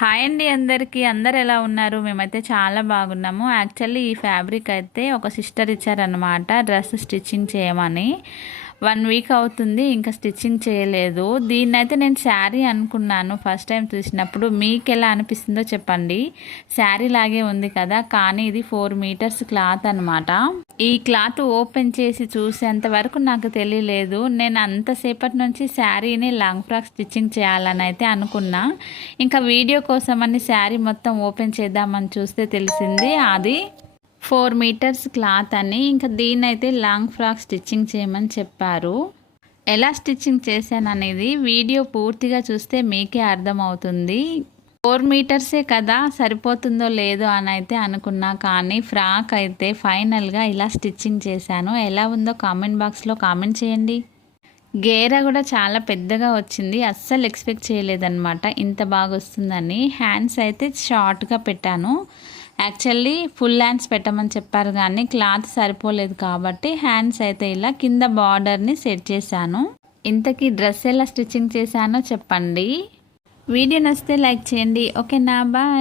Hi అండి అందరికీ. అందరు ఎలా ఉన్నారు? మేమైతే చాలా బాగున్నాము. యాక్చువల్లీ ఈ ఫ్యాబ్రిక్ అయితే ఒక సిస్టర్ ఇచ్చారనమాట డ్రెస్ స్టిచ్చింగ్ చేయమని. 1 వీక్ అవుతుంది, ఇంకా స్టిచ్చింగ్ చేయలేదు. దీన్నైతే నేను శారీ అనుకున్నాను ఫస్ట్ టైం చూసినప్పుడు. మీకు ఎలా అనిపిస్తుందో చెప్పండి. శారీ లాగే ఉంది కదా, కానీ ఇది 4 మీటర్స్ క్లాత్ అనమాట. ఈ క్లాత్ ఓపెన్ చేసి చూసేంత వరకు నాకు తెలియలేదు. నేను అంతసేపటి నుంచి శారీని లాంగ్ ఫ్రాక్ స్టిచ్చింగ్ చేయాలని అయితే అనుకున్నా. ఇంకా వీడియో కోసమని శారీ మొత్తం ఓపెన్ చేద్దామని చూస్తే తెలిసింది అది 4 మీటర్స్ క్లాత్ అని. ఇంకా దీన్నైతే లాంగ్ ఫ్రాక్ స్టిచ్చింగ్ చేయమని చెప్పారు. ఎలా స్టిచ్చింగ్ చేశాను అనేది వీడియో పూర్తిగా చూస్తే మీకే అర్థమవుతుంది. 4 మీటర్సే కదా, సరిపోతుందో లేదో అని అయితే అనుకున్నా, కానీ ఫ్రాక్ అయితే ఫైనల్గా ఇలా స్టిచ్చింగ్ చేశాను. ఎలా ఉందో కామెంట్ బాక్స్లో కామెంట్ చేయండి. గేరా కూడా చాలా పెద్దగా వచ్చింది. అస్సలు ఎక్స్పెక్ట్ చేయలేదన్నమాట ఇంత బాగా వస్తుందని. హ్యాండ్స్ అయితే షార్ట్గా పెట్టాను. యాక్చువల్లీ ఫుల్ హ్యాండ్స్ పెట్టమని చెప్పారు, కానీ క్లాత్ సరిపోలేదు కాబట్టి హ్యాండ్స్ అయితే ఇలా కింద బార్డర్ని సెట్ చేశాను. ఇంతకీ డ్రెస్ ఎలా స్టిచ్చింగ్ చేశానో చెప్పండి. వీడియో నచ్చితే లైక్ చేయండి. ఓకేనా, బాయ్.